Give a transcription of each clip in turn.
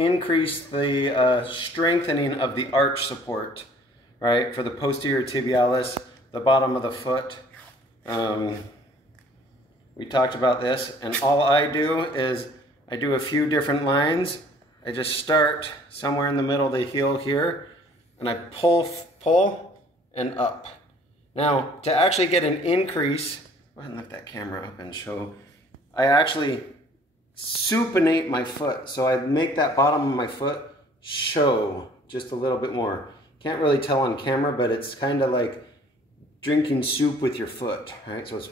increase the strengthening of the arch support, right, for the posterior tibialis, the bottom of the foot. We talked about this, and all I do is I do a few different lines. I just start somewhere in the middle of the heel here, and I pull and up. Now, to actually get an increase, go ahead and lift that camera up and show. I actually supinate my foot, so I make that bottom of my foot show just a little bit more. Can't really tell on camera, but it's kind of like drinking soup with your foot, right? So it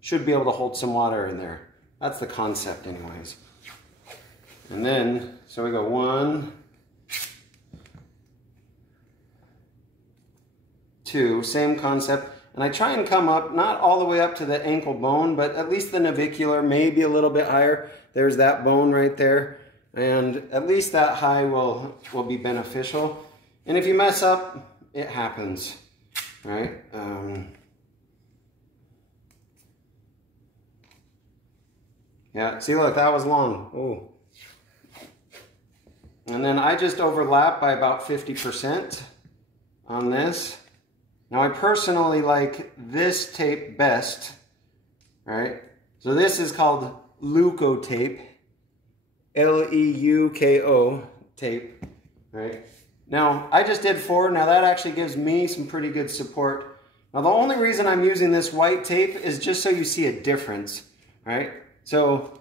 should be able to hold some water in there. That's the concept anyways. And then, so we go 1, 2, same concept. And I try and come up, not all the way up to the ankle bone, but at least the navicular, maybe a little bit higher. There's that bone right there. And at least that high will be beneficial. And if you mess up, it happens, right? Yeah, see, look, that was long. Oh. And then I just overlap by about 50% on this. Now I personally like this tape best, right? So this is called leuko-tape, L-E-U-K-O tape, right? Now I just did 4, now that actually gives me some pretty good support. Now the only reason I'm using this white tape is just so you see a difference, right? So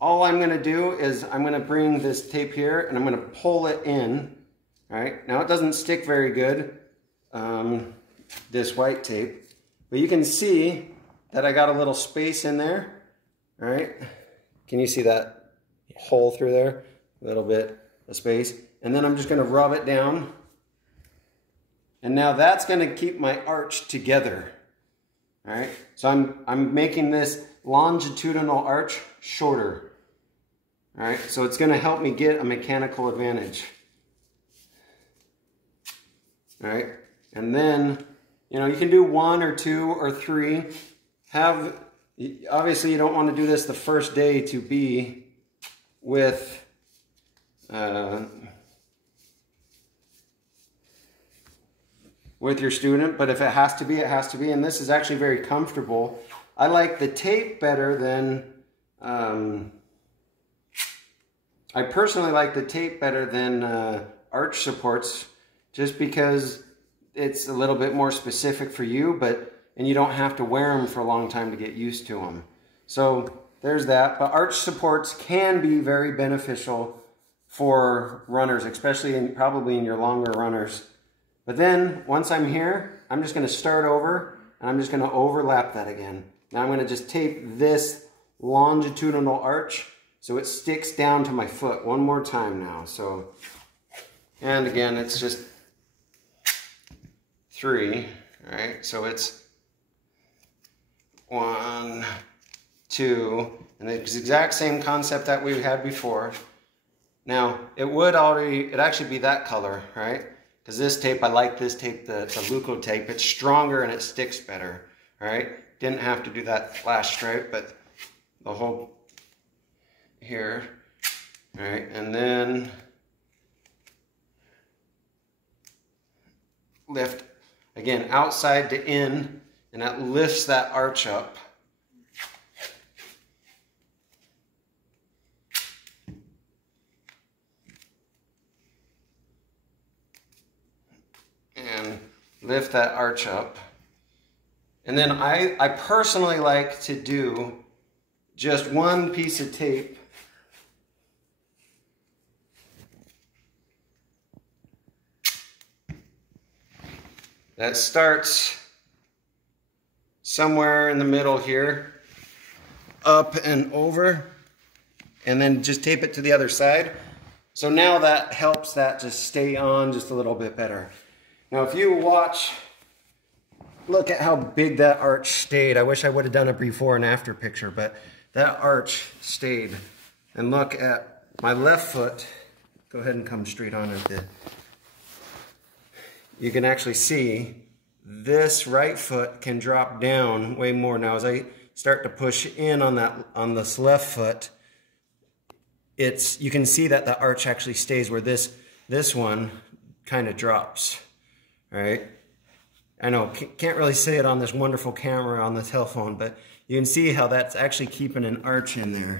all I'm gonna do is I'm gonna bring this tape here and I'm gonna pull it in, right? Now it doesn't stick very good, this white tape, but you can see that I got a little space in there, right? Can you see that hole through there? A little bit of space. And then I'm just gonna rub it down. And now that's gonna keep my arch together, all right? So I'm making this longitudinal arch shorter, all right? So it's gonna help me get a mechanical advantage, all right? And then, you know, you can do 1 or 2 or 3. Obviously you don't want to do this the first day to be with your student, but if it has to be, it has to be. And this is actually very comfortable. I like the tape better than, I personally like the tape better than arch supports, just because it's a little bit more specific for you, and you don't have to wear them for a long time to get used to them. So there's that. But arch supports can be very beneficial for runners, especially probably in your longer runners. But then once I'm here, I'm just going to start over and I'm just going to overlap that again. Now I'm going to just tape this longitudinal arch so it sticks down to my foot one more time now. So, and again, it's just 3, all right? So it's 1, 2, and it's the exact same concept that we had before. Now, it'd actually be that color, right? Because this tape, I like this tape, the leuko-tape. It's stronger and it sticks better, all right? Didn't have to do that flash stripe, but the whole here, all right? And then lift, again, outside to in, and that lifts that arch up. And lift that arch up. And then I personally like to do just one piece of tape that starts somewhere in the middle here, up and over, and then just tape it to the other side. So now that helps that just stay on just a little bit better. Now if you watch, look at how big that arch stayed. I wish I would have done a before and after picture, but that arch stayed. And look at my left foot. Go ahead and come straight on it. You can actually see this right foot can drop down way more. Now as I start to push in on this left foot, you can see that the arch actually stays where this one kind of drops, all right? I know, can't really see it on this wonderful camera on the telephone, but you can see how that's actually keeping an arch in there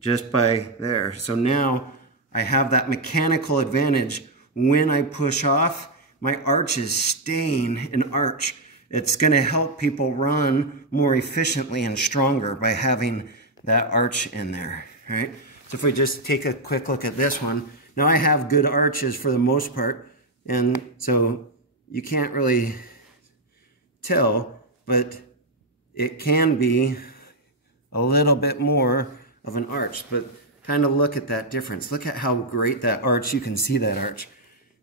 just by there. So now I have that mechanical advantage. When I push off, my arch is staying an arch. It's gonna help people run more efficiently and stronger by having that arch in there, right? So if we just take a quick look at this one, now I have good arches for the most part, and so you can't really tell, but it can be a little bit more of an arch, but kind of look at that difference. Look at how great that arch, you can see that arch.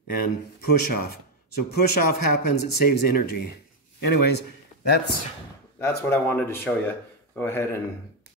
And push off. So push off happens, it saves energy. Anyways, that's what I wanted to show you. Go ahead and